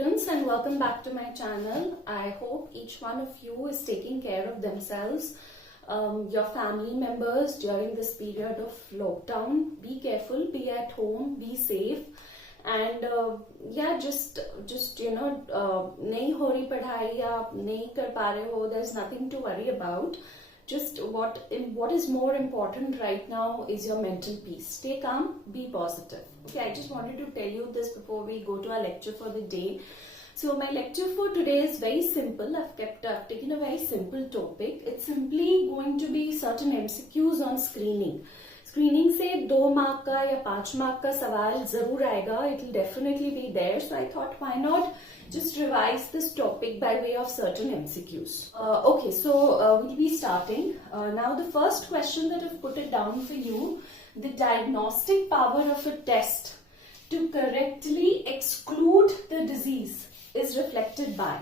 students, and welcome back to my channel. I hope each one of you is taking care of themselves, your family members during this period of lockdown. Be careful, be at home, be safe, and just नहीं हो रही पढ़ाई या आप नहीं कर पा रहे हो, there's nothing to worry about. Just what is more important right now is your mental peace. Stay calm, be positive. Okay, I just wanted to tell you this before we go to our lecture for the day. So my lecture for today is very simple. I've taken a very simple topic. It's simply going to be certain MCQs on screening. Screening से 2 mark का या 5 mark का सवाल जरूर आएगा. It will definitely be there. So I thought, why not just revise this topic by way of certain MCQs. Okay, so we'll be starting. Now the first question that I've put it down for you, the diagnostic power of a test to correctly exclude the disease is reflected by.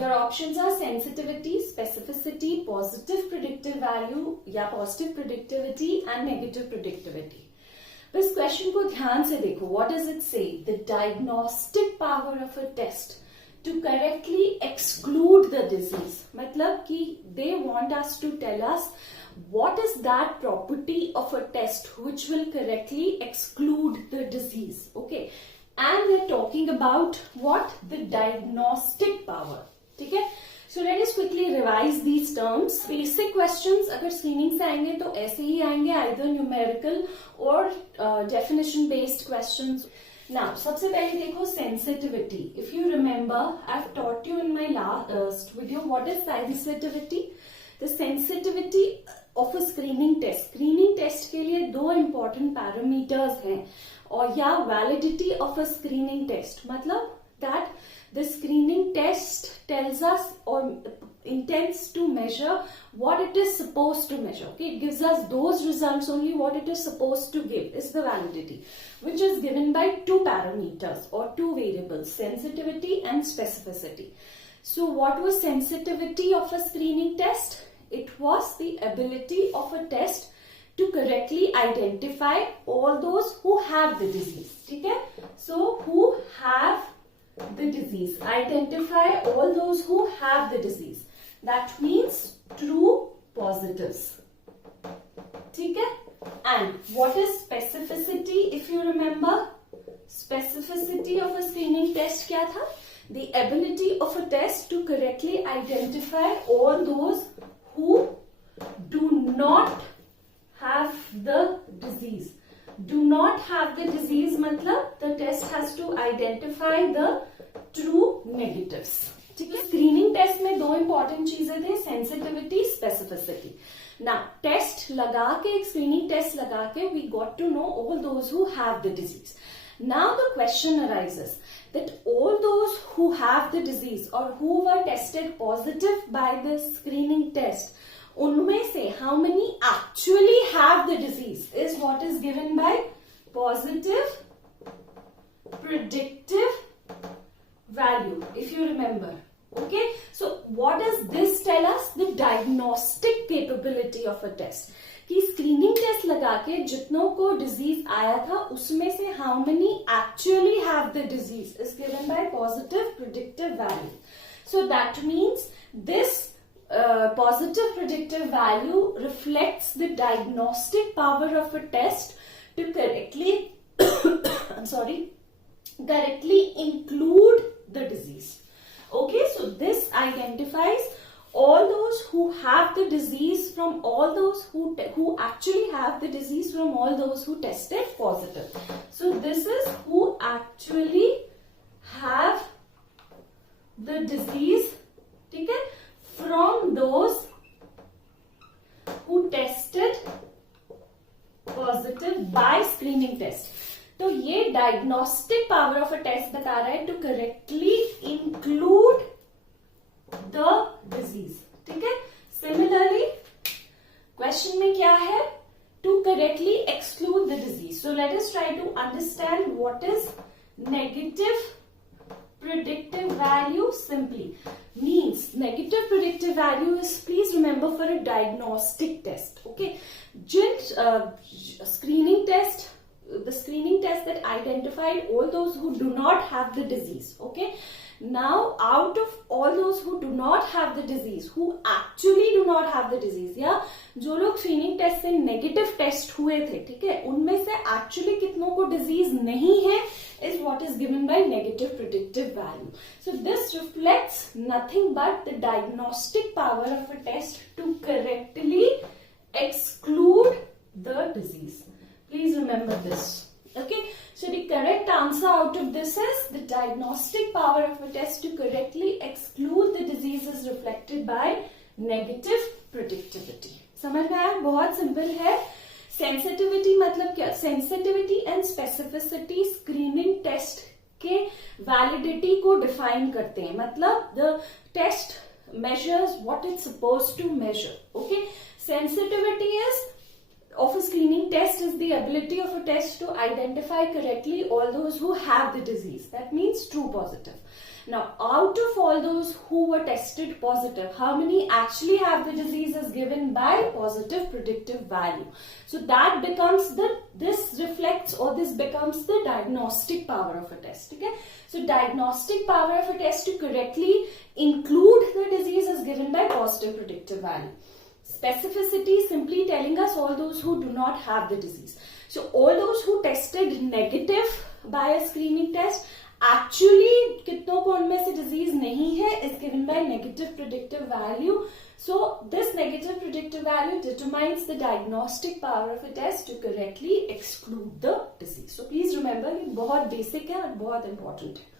Your options are sensitivity, specificity, positive predictive value, या positive predictivity and negative predictivity. इस question को ध्यान से देखो. What does it say? The diagnostic power of a test to correctly exclude the disease. मतलब कि they want us to tell us what is that property of a test which will correctly exclude the disease. Okay, and they're talking about what? The diagnostic power. ठीक है? So let us quickly revise these terms. Basic questions अगर screening से आएंगे तो ऐसे ही आएंगे, either numerical or definition based questions. Now सबसे पहले देखो sensitivity. If you remember, I've taught you in my last video what is sensitivity. The sensitivity of a screening test. Screening test के लिए 2 important parameters हैं. और या validity of a screening test. मतलब that the screening test tells us or intends to measure what it is supposed to measure. Okay, it gives us those results only what it is supposed to give is the validity, which is given by 2 parameters or 2 variables, sensitivity and specificity. So what was sensitivity of a screening test? It was the ability of a test to correctly identify all those who have the disease. Okay, so who have the disease. Identify all those who have the disease. That means true positives. ठीक है? And what is specificity? If you remember, specificity of a screening test क्या था? The ability of a test to correctly identify all those who do not have the disease. Do not have the disease मतलब the test has to identify the true negatives. ठीक है? Screening test में 2 important चीजें थे, sensitivity, specificity. Now test लगा के, एक screening test लगा के, we got to know all those who have the disease. Now the question arises that all those who have the disease or who were tested positive by this screening test, उनमें से how many actually have the disease is what is given by positive predictive value, if you remember. Okay, so what does this tell us? The diagnostic capability of a test. कि screening test लगा के जितनों को disease आया था उसमें से how many actually have the disease is given by positive predictive value. So that means this positive predictive value reflects the diagnostic power of a test to correctly correctly include the disease. Okay, so this identifies all those who have the disease from all those who actually have the disease from all those who tested positive. So this is who actually have the disease, ठीक है, from those who tested positive by screening test. तो ये diagnostic power of a test बता रहा है to correctly include the disease. ठीक है? Similarly, question में क्या है? To correctly exclude the disease. So let us try to understand what is negative predictive value. Simply means negative predictive value is, please remember, for a diagnostic test. Okay, Jin screening test the screening test that identified all those who do not have the disease. Okay, now out of all those who do not have the disease, who actually do not have the disease, या जो लोग screening test से negative test हुए थे, ठीक है, उनमें से एक्चुअली कितनों को डिजीज नहीं है is what is given by negative predictive value. So this reflects nothing but the diagnostic power of a test to correctly exclude the disease. Please remember this. Okay, so the correct answer out of this is the diagnostic power of a test to correctly exclude the disease is reflected by negative predictivity. समझ में आया? बहुत simple है. Sensitivity मतलब क्या? Sensitivity and specificity screening test के validity को define करते हैं. मतलब the test measures what it's supposed to measure. Okay, sensitivity is of a screening test is the ability of a test to identify correctly all those who have the disease. That means true positive. Now, out of all those who were tested positive, how many actually have the disease is given by positive predictive value. So that becomes this becomes the diagnostic power of a test. Okay? So diagnostic power of a test to correctly include the disease is given by positive predictive value. Specificity simply telling us all those who do not have the disease. So all those who tested negative by a screening test, actually कितनों को उनमें से disease नहीं है is given by negative predictive value. So this negative predictive value determines the diagnostic power of a test to correctly exclude the disease. So please remember ये बहुत basic है और बहुत important है.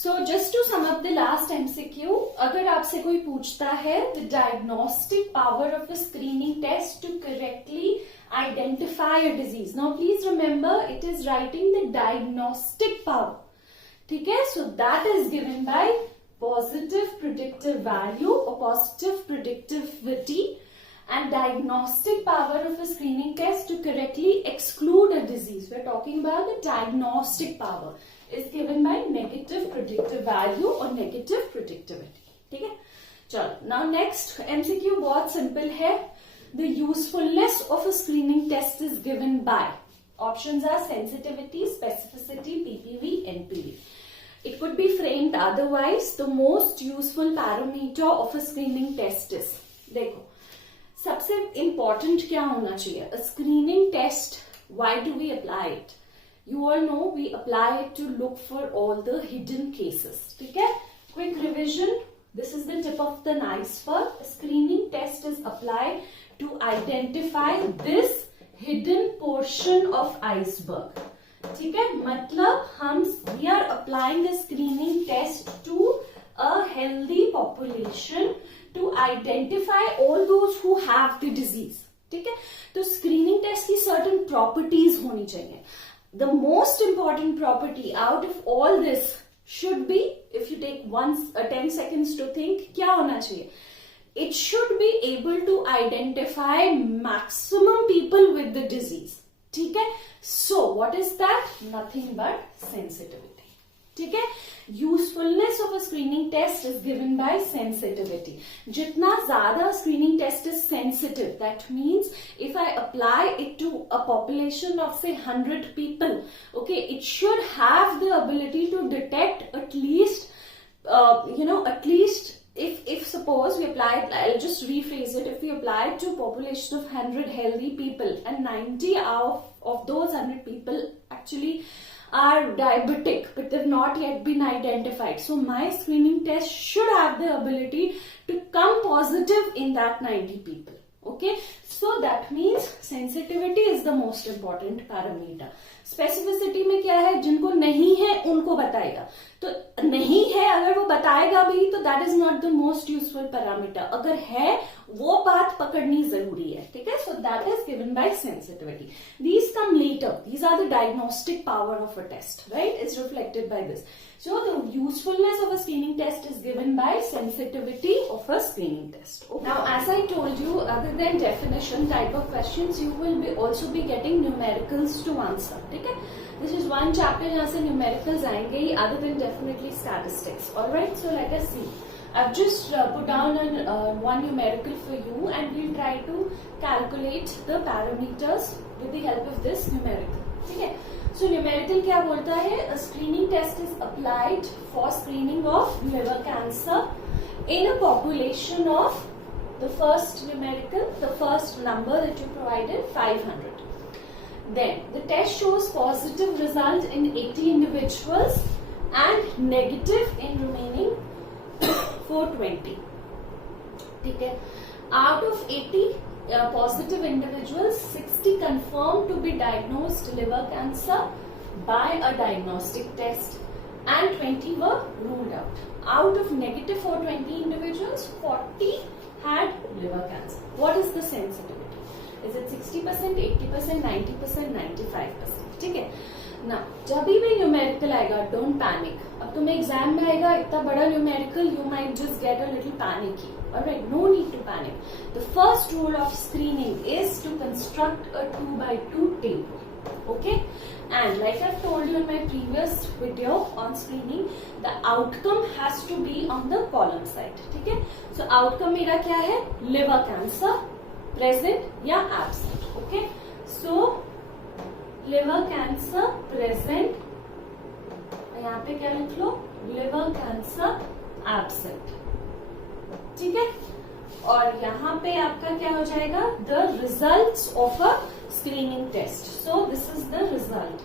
So just to sum up the last MCQ, अगर आपसे कोई पूछता है the diagnostic power of a screening test to correctly identify a disease. Now please remember it is writing the diagnostic power. ठीक है, so that is given by positive predictive value or positive predictivity, and diagnostic power of a screening test to correctly exclude a disease. We are talking about the diagnostic power is given by negative predictive value or negative predictivity. ठीक है, चलो. Now next MCQ बहुत simple है. The usefulness of a screening test is given by. Options are sensitivity, specificity, PPV, NPV. It could be framed otherwise. The most useful parameter of a screening test is, देखो, सबसे important क्या होना चाहिए? A screening test, why do we apply it? You all know we apply it to look for all the hidden cases. ठीक है? Quick revision. This is the tip of the iceberg. A screening test is applied to identify this hidden portion of iceberg. ठीक है, मतलब हम we are applying the screening test to a healthy population to identify all those who have the disease. ठीक है, तो screening test की certain properties होनी चाहिए. The most important property out of all this should be, if you take 10 seconds to think, क्या होना चाहिए? It should be able to identify maximum people with the disease. ठीक है, so what is that? Nothing but sensitivity. ठीक है, usefulness of a screening test is given by sensitivity. जितना ज्यादा screening test is sensitive, that means if I apply it to a population of say 100 people, okay, it should have the ability to detect at least at least if suppose we apply it, I'll just rephrase it, if we apply it to a population of 100 healthy people and 90 of those 100 people actually are diabetic but they've not yet been identified, so my screening test should have the ability to come positive in that 90 people. Okay, so that means sensitivity is the most important parameter. Specificity में क्या है? जिनको नहीं है उनको बताएगा. तो नहीं है अगर वो बताएगा भी तो that is not the most useful parameter. अगर है वो बात पकड़नी जरूरी है. ठीक है, so that is given by sensitivity. These come later. These are the diagnostic power of a test, right? It's reflected by this. So the usefulness of a screening test is given by sensitivity of a screening test. Okay. Now, as I told you, other than definition type of questions, you will also be getting numericals to answer. Okay? This is one chapter जहाँ से numericals आएंगे ही, other than definitely statistics. All right, so let us see. I've just put down one numerical for you, and we'll try to calculate the parameters with the help of this numerical. Okay? So numerical क्या बोलता है? A screening test is applied for screening of liver cancer in a population of the first numerical, the first number that you provided, 500. Then the test shows positive result in 80 individuals and negative in remaining 420. ठीक है? Out of 80 positive individuals, 60 confirmed to be diagnosed liver cancer by a diagnostic test and 20 were ruled out. Out of negative 420 individuals, 40 had liver cancer. What is the sensitivity? Is it 60%, 80%, 90%, 95%? ठीक है ना? जब भी numerical आएगा, don't panic. अब तुम्हें exam में आएगा इतना बड़ा numerical, you might just get a little panicky. Alright, no need to panic. The first rule of screening is to construct a 2x2 table. Okay? And like I've told you in my previous video on screening, the outcome has to be on the column side. ठीक है? So outcome मेरा क्या है? Liver cancer, present या absent. Okay? So liver cancer present. यहाँ पे क्या लिख लो? Liver cancer absent. ठीक है? और यहाँ पे आपका क्या हो जाएगा? The results of a screening test. So this is the result.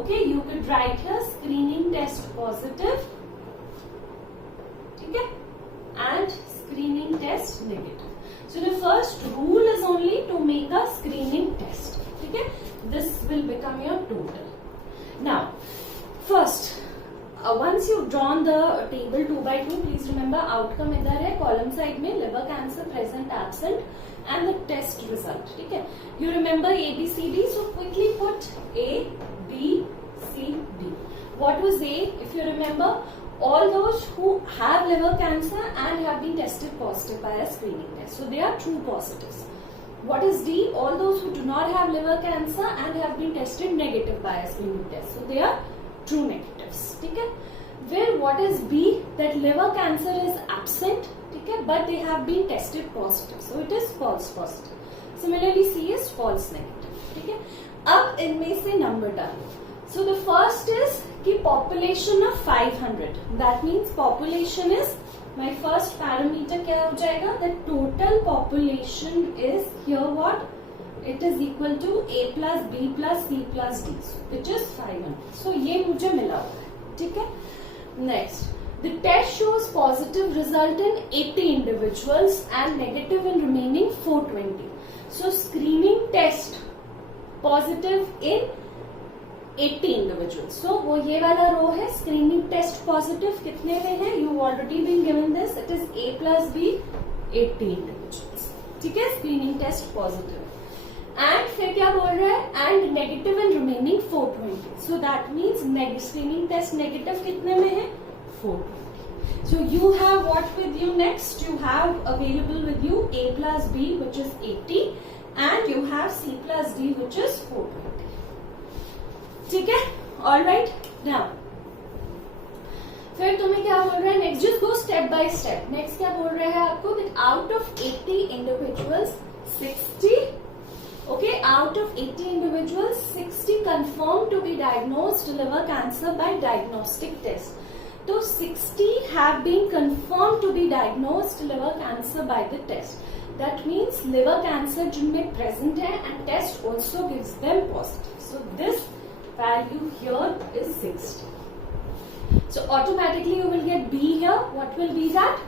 Okay, you could write here screening test positive. ठीक है? And screening test negative. So the first rule is only to make a screening test. ठीक है? This will become your total. Now, first. Once you've drawn the table 2x2, please remember outcome इधर है, column side में liver cancer present, absent, and the test result. ठीक है? You remember A, B, C, D, so quickly put A, B, C, D. What was A? If you remember, all those who have liver cancer and have been tested positive by a screening test. So they are true positives. What is D? All those who do not have liver cancer and have been tested negative by a screening test. So they are true negatives. ठीक है? Where what is B? That liver cancer is absent. ठीक है? But they have been tested positive. So it is false positive. Similarly C is false negative. ठीक है? अब इनमें से number डालो. So the first is कि population of 500. That means population is my first parameter क्या हो जाएगा? The total population is here what? It is equal to A plus B plus C plus D, which is 500. So ये मुझे मिला हुआ है. ठीक है? Next, the test shows positive result in 80 individuals and negative in remaining 420. So screening test positive in 80 individuals. So वो ये वाला रो है. Screening test positive कितने में है? You already been given this. It is A plus B 80 individuals. ठीक है? Screening test positive. And फिर क्या बोल रहा है? And negative and remaining 420. So that means screening test negative कितने में है? 420. So you have what with you next? You have available with you A plus B, which is 80, and you have C plus D, which is 420. ठीक है? All right. Now, फिर तुम्हें क्या बोल रहा है? Next, just go step by step. Next क्या बोल रहा है आपको? That out of 80 individuals, 60. Okay, out of 80 individuals, 60 confirmed to be diagnosed liver cancer by diagnostic test. So 60 have been confirmed to be diagnosed liver cancer by the test. That means liver cancer जिनमें present है and test also gives them positive. So this value here is 60. So automatically you will get B here. What will be that?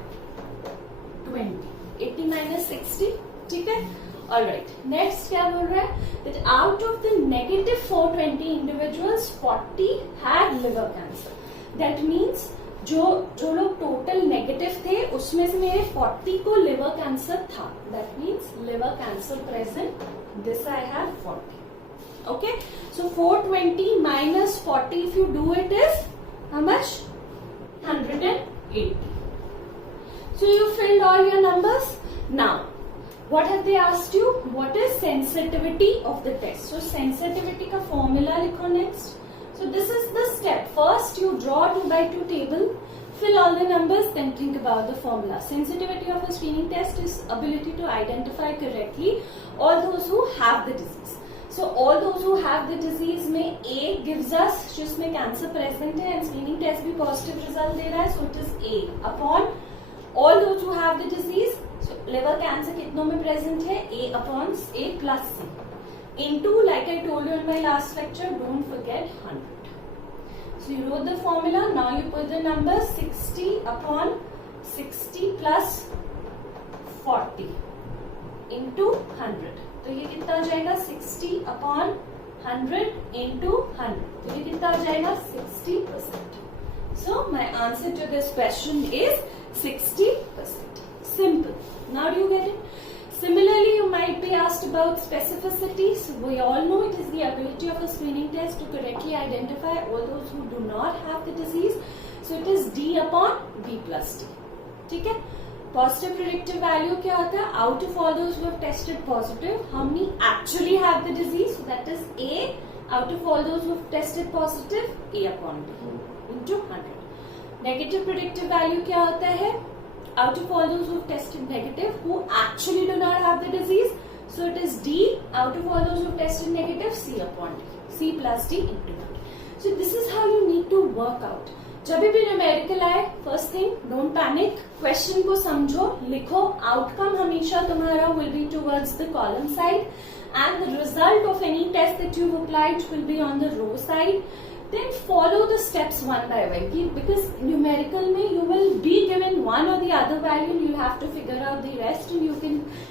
20. 80 minus 60. ठीक है? Alright, next क्या बोल रहा है? That out of the negative 420 individuals, 40 had liver cancer. That means जो लोग total negative थे, उसमें से मेरे 40 को liver cancer था. That means liver cancer present. This I have 40. Okay, so 420 minus 40, if you do it, is how much? 180. So you filled all your numbers. Now, what have they asked you? What is sensitivity of the test? So sensitivity का formula लिखो next. So this is the step. First you draw 2x2 table, fill all the numbers, then think about the formula. Sensitivity of a screening test is ability to identify correctly all those who have the disease. So all those who have the disease में A gives us जिसमें cancer present है and screening test भी positive result दे रहा है, so it is A upon all those who have the disease. So liver cancer कितनों में present है? A upon A plus C into, like I told you in my last lecture, don't forget 100. So you wrote the formula. Now you put the number 60 upon 60 plus 40 into 100. तो ये कितना आ जाएगा? 60 upon 100 into 100. तो ये कितना आ जाएगा? 60%. So my answer to this question is 60%. Simple. Now do you get it? Similarly, you might be asked about specificity. So we all know it is the ability of a screening test to correctly identify all those who do not have the disease. So it is D upon B plus D. ठीक है? Positive predictive value क्या होता है? Out of all those who have tested positive, how many actually have the disease? So that is A. Out of all those who have tested positive, A upon B into 100. Negative predictive value क्या होता है? Out of all those who have tested negative, who actually do not have the disease, so it is D. Out of all those who have tested negative, C upon D. C plus D into 100. So this is how you need to work out. जब भी numerical आए, first thing don't panic, question को समझो, लिखो, outcome हमेशा तुम्हारा will be towards the column side and the result of any test that you applied will be on the row side. Then follow the steps one by one, because numerical में you will be given one or the other value, you have to figure out the rest, and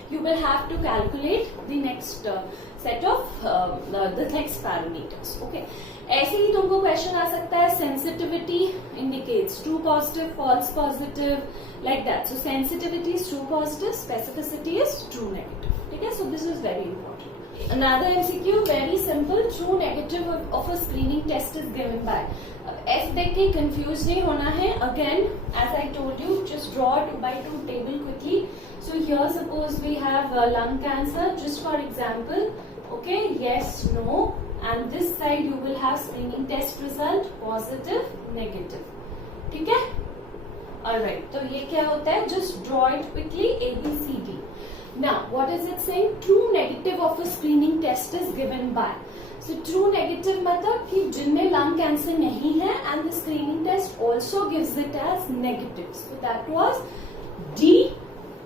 you will have to calculate the next set of the next parameters. Okay. ऐसे ही तुमको question आ सकता है, sensitivity indicates true positive, false positive, like that. So sensitivity is true positive, specificity is true negative. Okay, so this is very important. Another MCQ, very simple, true negative of a screening test is given by. ऐसे देख के confused नहीं होना है. Again, as I told you, just draw a 2x2 table quickly. So here suppose we have lung cancer, just for example. Okay, yes, no, and this side you will have screening test result, positive, negative. ठीक है? Alright, तो ये क्या होता है? Just draw it quickly, A, B, C, D. Now, what is it saying? True negative of a screening test is given by. So, true negative मतलब कि जिनमें lung cancer नहीं है and the screening test also gives it as negative. So, that was D.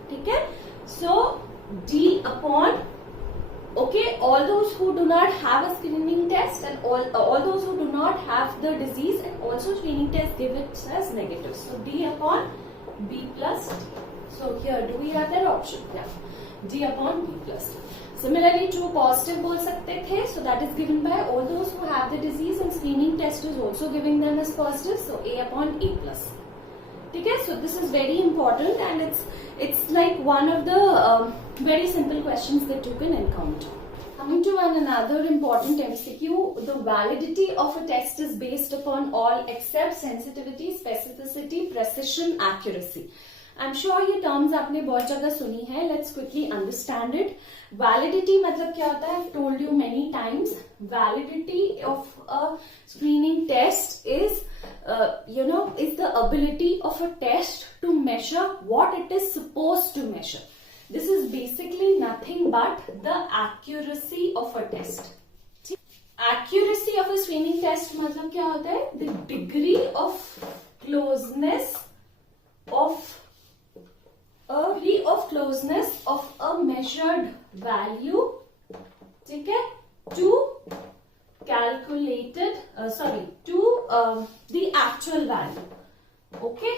ठीक है? So, D upon, okay, all those who do not have a screening test and all those who do not have the disease and also screening test give it as negative. So, D upon B plus D. So, here, do we have that option? Yeah. D upon B plus. Similarly, true positive बोल सकते थे. So that is given by all those who have the disease and screening test is also giving them as positive. So A upon A plus. ठीक है? So this is very important and it's like one of the very simple questions that you can encounter. Coming to another important MCQ, the validity of a test is based upon all except sensitivity, specificity, precision, accuracy. I'm sure ये terms आपने बहुत जगह सुनी है. Let's quickly understand it. Validity मतलब क्या होता है? I've told you many times. Validity of a screening test is, is the ability of a test to measure what it is supposed to measure. This is basically nothing but the accuracy of a test. Accuracy of a screening test मतलब क्या होता है? The degree of closeness of a measured value, ठीक है, to calculated, to the actual value. Okay,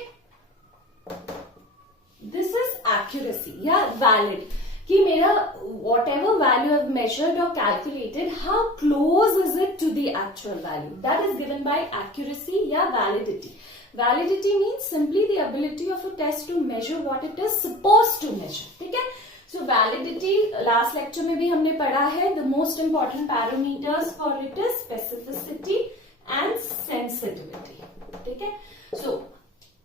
this is accuracy या valid, कि मेरा whatever value I've measured or calculated, how close is it to the actual value? That is given by accuracy या validity. Validity means simply the ability of a test to measure what it is supposed to measure. ठीक है? So validity, last lecture में भी हमने पढ़ा है. The most important parameters for it is specificity and sensitivity. ठीक है? So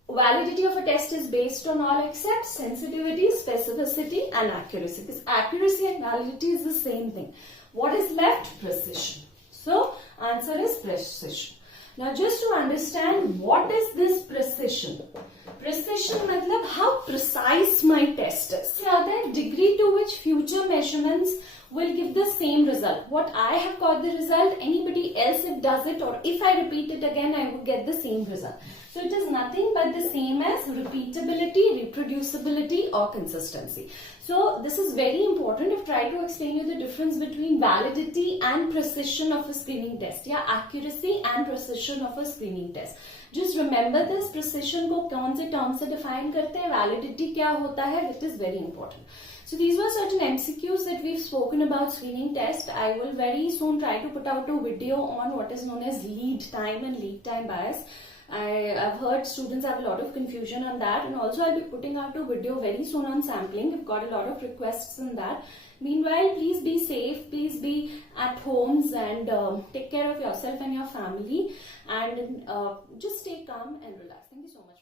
validity of a test is based on all except sensitivity, specificity and accuracy. Because accuracy and validity is the same thing. What is left? Precision. So answer is precision. Now just to understand what is this precision. Precision मतलब how precise my test is. क्या होता है? Degree to which future measurements will give the same result. what I have got the result, anybody else if does it, or if I repeat it again, I would get the same result. So it is nothing but the same as repeatability, reproducibility, or consistency. So this is very important. I've tried to explain you the difference between validity and precision of a screening test. Yeah, accuracy and precision of a screening test. Just remember this, precision को कौन से term से define करते हैं, validity क्या होता है, it is very important. So these were certain MCQs that we've spoken about screening test. I will very soon try to put out a video on what is known as lead time and lead time bias. I've heard students have a lot of confusion on that, and also I'll be putting out a video very soon on sampling. I've got a lot of requests on that. Meanwhile, please be safe, please be at homes, and take care of yourself and your family, and just stay calm and relax. Thank you so much.